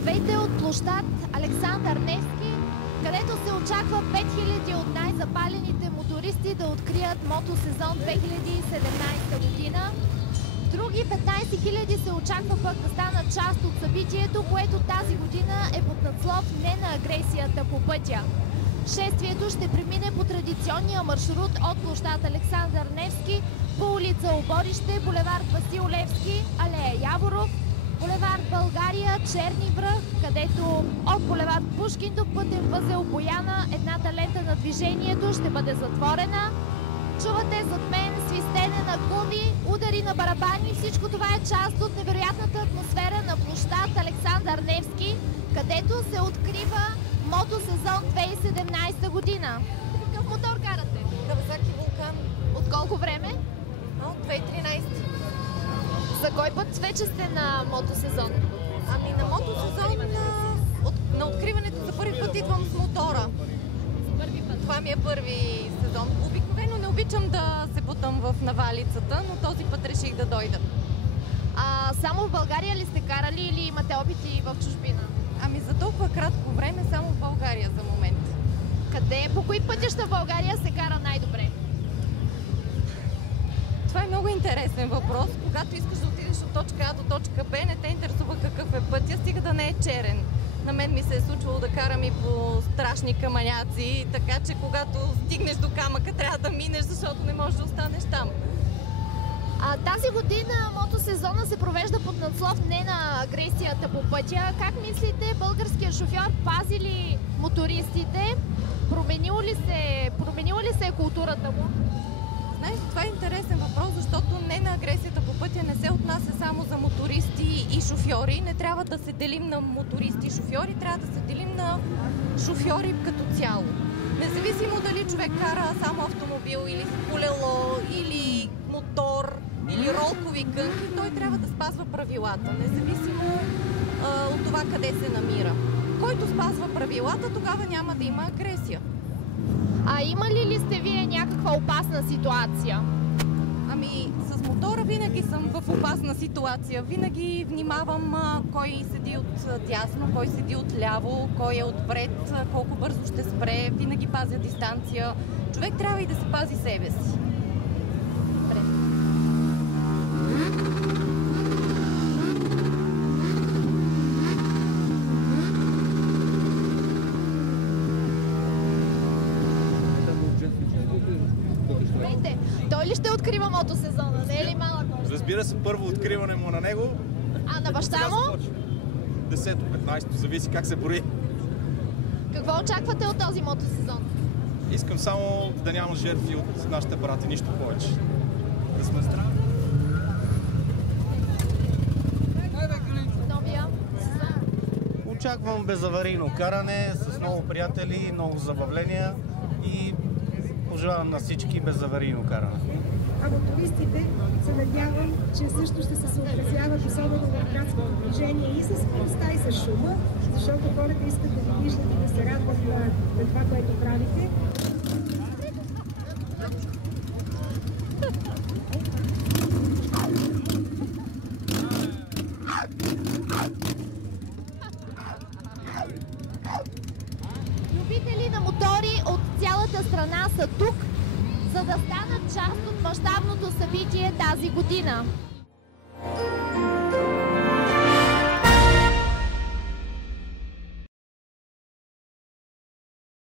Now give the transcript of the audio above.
Здравейте от площад Александър Невски, където се очаква 5000 от най-запалените мотористи да открият мотосезон 2017 година. Други 15 000 се очаква пък да станат част от събитието, което тази година е под надслов "Не на агресията по пътя". Шествието ще премине по традиционния маршрут от площад Александър Невски по улица Оборище, булевард Васил Левски, алея Яворов, булевард България, Черни връх, където от булевард Пушкин до пътен възел Бояна едната лента на движението ще бъде затворена. Чувате зад мен свистене на гуми, удари на барабани. Всичко това е част от невероятната атмосфера на площад Александър Невски, където се открива мотосезон 2017 година. Какъв мотор карате? Кавасаки Вулкан. От колко време? От 2013. За кой път вече сте на мотосезон? Ами на мотосезон на откриването за първи път идвам с мотора. Първи път. Това ми е първи сезон. Обикновено не обичам да се бутам в навалицата, но този път реших да дойда. Само в България ли сте карали или имате опити в чужбина? Ами за толкова кратко време само в България за момент. Къде, по кои пътища в България се кара най-добре? Това е много интересен въпрос. Когато искаш да отидеш от точка А до точка Б, не те интересува какъв е пътя, стига да не е черен. На мен ми се е случвало да карам и по страшни камъняци, така че когато стигнеш до камъка, трябва да минеш, защото не можеш да останеш там. Тази година мотосезона се провежда под надслов "Не на агресията по пътя". Как мислите, българският шофьор пази ли мотористите? Променила ли се културата му? Знаеш, това е интересен въпрос, защото "Не на агресията по пътя" не се отнася само за мотористи и шофьори. Не трябва да се делим на мотористи и шофьори, трябва да се делим на шофьори като цяло. Независимо дали човек кара само автомобил или колело, или мотор, или ролкови кънки, той трябва да спазва правилата, независимо от това къде се намира. Който спазва правилата, тогава няма да има агресия. Имали ли сте вие някаква опасна ситуация? Ами, с мотора винаги съм в опасна ситуация. Винаги внимавам кой седи от дясно, кой седи от ляво, кой е отпред, колко бързо ще спре. Винаги пазя дистанция. Човек трябва и да се пази себе си. Добре. Той ли ще открива мотосезона? Не е ли малък? Разбира се, първо откриване му на него. На баща му? 10-15, зависи как се брои. Какво очаквате от този мотосезон? Искам само да няма жертви от нашите брати, нищо повече. Да сме здрави. Новия сезон? Очаквам безаварийно каране с много приятели, много забавления и пожелавам на всички безаварийно каране. А мотористите се надявам, че също ще се съобразяват, особено в градското движение, и с скоростта, и с шума, защото хората искат да ви виждат и да се радват на това, което правите. Любители на мотори от цялата страна са тук, за да станат част от мащабното събитие тази година.